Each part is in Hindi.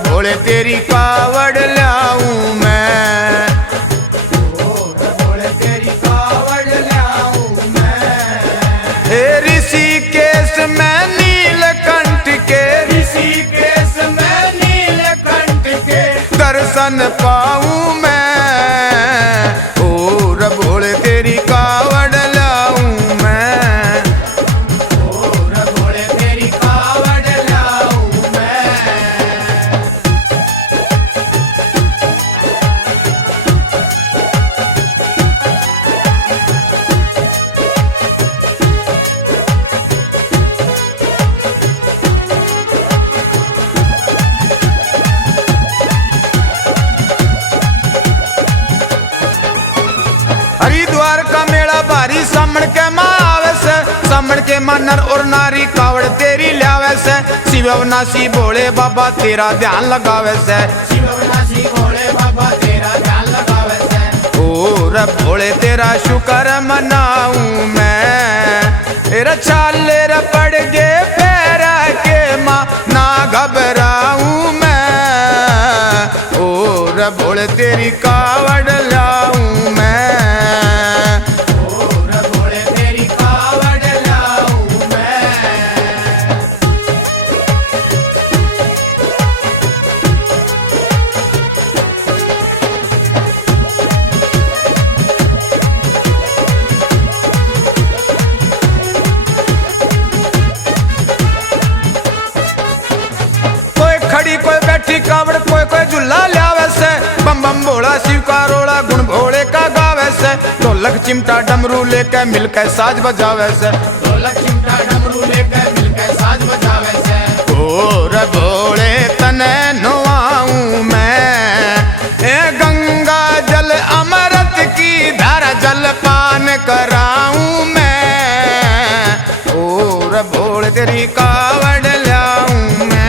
भोले तेरी कावड़ लाऊं मैं, भोले तेरी कावड़ लाऊं मैं। हे ऋषिकेश में नीलकंठ के, ऋषिकेश में नीलकंठ के दर्शन पाऊं मैं। और भोले तेरी कावड़ लाऊं मैं, और भोले तेरी कावड़ लाऊं मैं। हरिद्वार का मेला भारी सामण के माँ आवे से, सामण के माँ नर और नारी कावड़ तेरी लावे से। शिव अविनाशी भोले बाबा तेरा ध्यान लगावे से, शिव अविनाशी भोले बाबा तेरा ध्यान लगावे से। और भोले तेरा शुक्र मनाऊं मैं, तेरा छाले रे पड़ गे पैरा के माँ ना घबराऊं मैं। और भोले तेरी कावड़ लाऊं मैं, खड़ी कोई बैठी कावड़ कोई कोई झूला लावे से। बम बम भोला शिव का रोड़ा गुण भोले का गावे से। ढोलक चिमटा डमरू लेके मिलकर साज बजावे से, ढोलक चिमटा डमरू लेके मिलकर साज बजावे से। और भोले तने नुआऊं मैं, ए गंगा जल अमृत की धारा जल पान कराऊं मैं। और भोले तेरी कावड़ लाऊं मैं,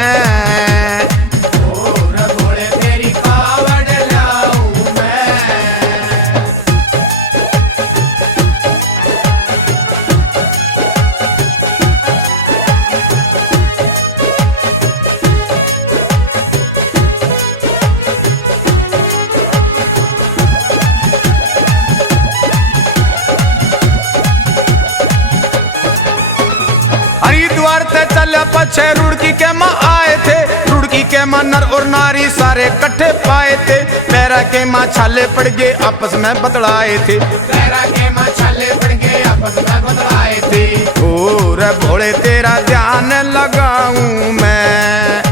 हरिद्वार ते चले पछे रुड़की के माँ आए थे। रुड़की के माँ नर और नारी सारे इकट्ठे पाए थे। पैरा के माँ छाले पड़ गए आपस में बतलाए थे, पैरा के माँ छाले पड़ गए आपस में बतलाए थे। और भोले तेरा ध्यान लगाऊं मैं,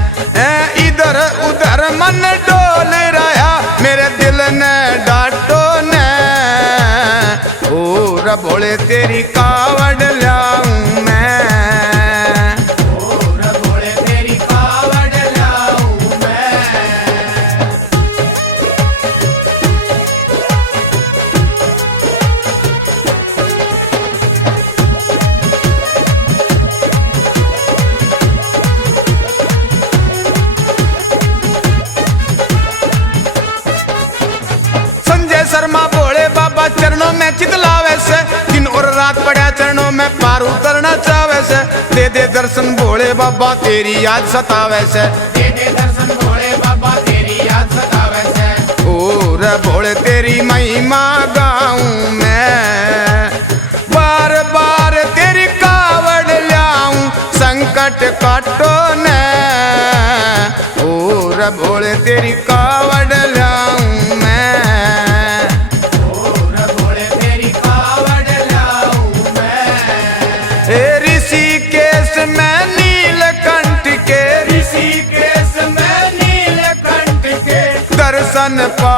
इधर उधर मन डोल रहा मेरे दिल ने डांटो ने। और भोले तेरी कावड़ लाऊं मैं, शर्मा भोले बाबा चरणों में चितलावे से। दिन और रात पड़ा चरणों में पार उतरना चावे से। दे दे दर्शन भोले बाबा तेरी याद सतावे से, दे दे दर्शन भोले बाबा तेरी याद सतावे से। और भोले तेरी महिमा गाऊं मैं, बार बार तेरी कावड़ लाऊं संकट काटो ने। और भोले तेरी कावड़ लाऊं मैं, ऋषिकेश में नीलकंठ के, ऋषिकेश में नीलकंठ के दर्शन पा